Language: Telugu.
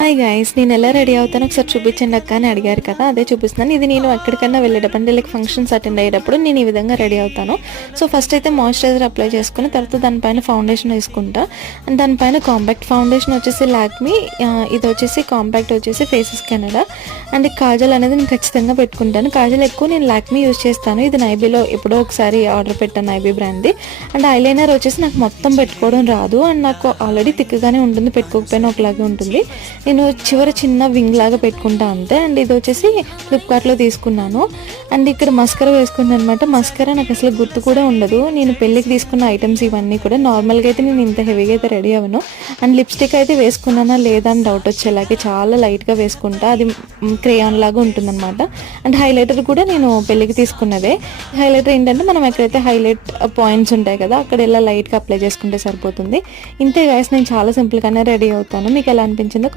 హాయ్ గైస్, నేను ఎలా రెడీ అవుతానో ఒకసారి చూపించండి అక్క అని అడిగారు కదా, అదే చూపిస్తున్నాను. ఇది నేను ఎక్కడికైనా వెళ్ళేటప్పుడు అంటే లైక్ ఫంక్షన్స్ అటెండ్ అయ్యేటప్పుడు నేను ఈ విధంగా రెడీ అవుతాను. సో ఫస్ట్ అయితే మాయిశ్చరైజర్ అప్లై చేసుకుని తర్వాత దానిపైన ఫౌండేషన్ వేసుకుంటా. అండ్ దానిపైన కాంపాక్ట్ ఫౌండేషన్ వచ్చేసి లాక్మీ, ఇది వచ్చేసి కాంపాక్ట్ వచ్చేసి ఫేసెస్ కెనడా. అండ్ కాజల్ అనేది నేను ఖచ్చితంగా పెట్టుకుంటాను. కాజల్ ఎక్కువ నేను లాక్మీ యూజ్ చేస్తాను. ఇది నైబీలో ఎప్పుడో ఒకసారి ఆర్డర్ పెట్టాను, నైబీ బ్రాండ్ది. అండ్ ఐలైనర్ వచ్చేసి నాకు మొత్తం పెట్టుకోవడం రాదు, అండ్ నాకు ఆల్రెడీ థిక్గానే ఉంటుంది, పెట్టుకోకపోయినా ఒకలాగే ఉంటుంది. నేను చివరి చిన్న వింగ్ లాగా పెట్టుకుంటా అంతే. అండ్ ఇది వచ్చేసి ఫ్లిప్కార్ట్లో తీసుకున్నాను. అండ్ ఇక్కడ మస్కరా వేసుకున్నాను అనమాట. మస్కరా నాకు అసలు గుర్తు కూడా ఉండదు. నేను పెళ్ళికి తీసుకున్న ఐటమ్స్ ఇవన్నీ కూడా నార్మల్గా అయితే నేను ఇంత హెవీగా అయితే రెడీ అవ్వను. అండ్ లిప్స్టిక్ అయితే వేసుకున్నానా లేదా అని డౌట్ వచ్చేలాగే చాలా లైట్గా వేసుకుంటా, అది క్రేయాన్ లాగా ఉంటుందన్నమాట. అండ్ హైలైటర్ కూడా నేను పెళ్ళికి తీసుకున్నదే. హైలైటర్ ఏంటంటే మనం ఎక్కడైతే హైలైట్ పాయింట్స్ ఉంటాయి కదా అక్కడ ఇలా లైట్గా అప్లై చేసుకుంటే సరిపోతుంది. ఇంతే గైస్, నేను చాలా సింపుల్గానే రెడీ అవుతాను. మీకు ఎలా అనిపించిందో